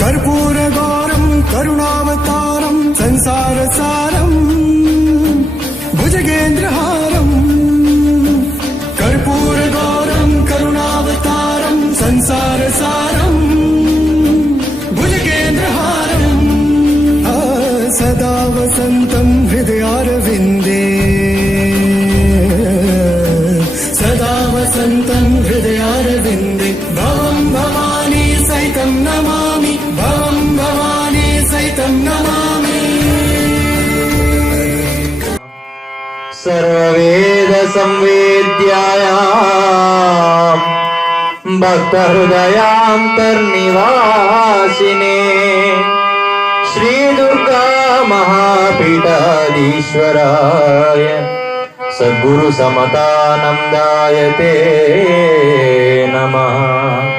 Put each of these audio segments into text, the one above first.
கற்பூரகாரம் கருணாவதாரம் சன்சாரசாரம் புஜகேந்திரஹாரம் கற்பூரகாரம் கருணாவதாரம் சன்சாரசாரம் सर्ववेद संवेद्याया भक्तहृदयान्तर्निवासिने श्रीदुर्गा महापीठाधीश्वराय सद्गुरु समतानन्दाय ते नमः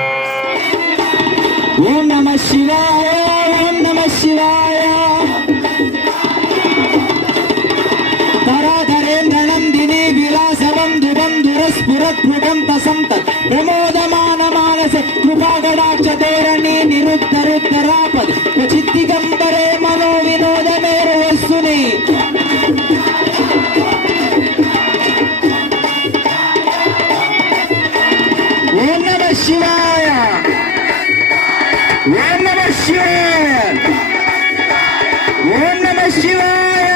బంధురస్ఫురత్మృగం తసంత ప్రమోదమాన మానస కృపాగడాక్ష కృపాగడాక్షతేరణి నిరుద్ధరుద్ధరాపద్ చిత్తిగంబరే మనో వినోదమేరు వస్తుని ఓం నమ శివాయ ఓం నమ శివాయ ఓం నమ శివాయ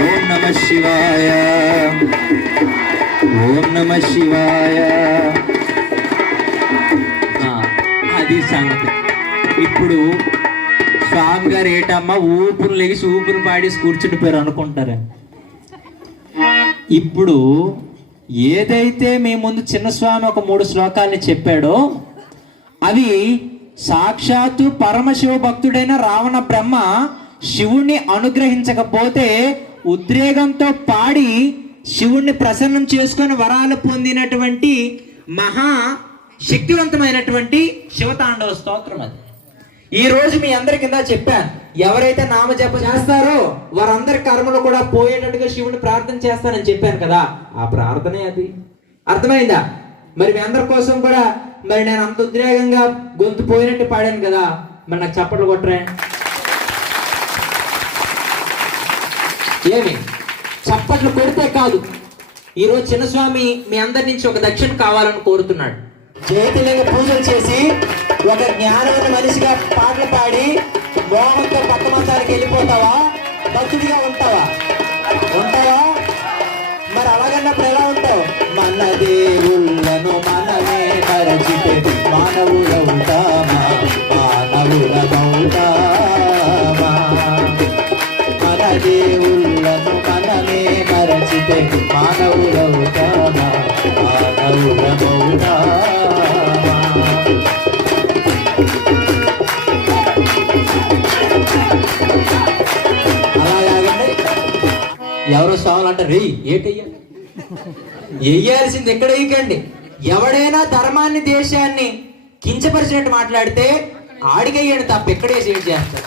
ఓం నమ శివాయ. ఓం నమ శివాయ. ఆ, అది సంగతి. ఇప్పుడు స్వామి గారు ఏటమ్మా ఊపును లేచి ఊపును పాడేసి కూర్చుండిపోయారు అనుకుంటారా. ఇప్పుడు ఏదైతే మీ ముందు చిన్నస్వామి ఒక మూడు శ్లోకాల్ని చెప్పాడో అవి సాక్షాత్తు పరమశివ భక్తుడైన రావణ బ్రహ్మ శివుణ్ణి అనుగ్రహించకపోతే ఉద్రేకంతో పాడి శివుణ్ణి ప్రసన్నం చేసుకొని వరాలు పొందినటువంటి మహా శక్తివంతమైనటువంటి శివతాండవ స్తోత్రం అది. ఈ రోజు మీ అందరి కింద చెప్పాను ఎవరైతే నామజప చేస్తారో వారందరి కర్మలు కూడా పోయేటట్టుగా శివుని ప్రార్థన చేస్తానని చెప్పాను కదా ఆ ప్రార్థనే అది. అర్థమైందా? మరి మీ అందరి కోసం కూడా మరి నేను అంత ఉద్రేకంగా గొంతు పోయినట్టు పాడాను కదా మరి నాకు చప్పట్లు కొట్టరే. ఏమి? చప్పట్లు కొడితే కాదు. ఈరోజు చిన్నస్వామి మీ అందరి నుంచి ఒక దక్షిణ కావాలని కోరుతున్నాడు. చేతిలింగ పూజలు చేసి ఒక జ్ఞానమైన మనిషిగా పాటలు పాడి మోహంతో పక్క మంచానికి వెళ్ళిపోతావా? భక్తుడిగా ఉంటావా? ఉంటావా? మరి అలాగన్నప్పుడు ఎలా ఉంటావు? మన దేవుళ్ళను ఎవరో స్వాములు అంటారు రే ఏటయ్యాలి వేయాల్సింది ఎక్కడ వేయకండి ఎవడైనా ధర్మాన్ని దేశాన్ని కించపరిచినట్టు మాట్లాడితే ఆడిగయ్యాడు తప్ప ఎక్కడే చేస్తారు.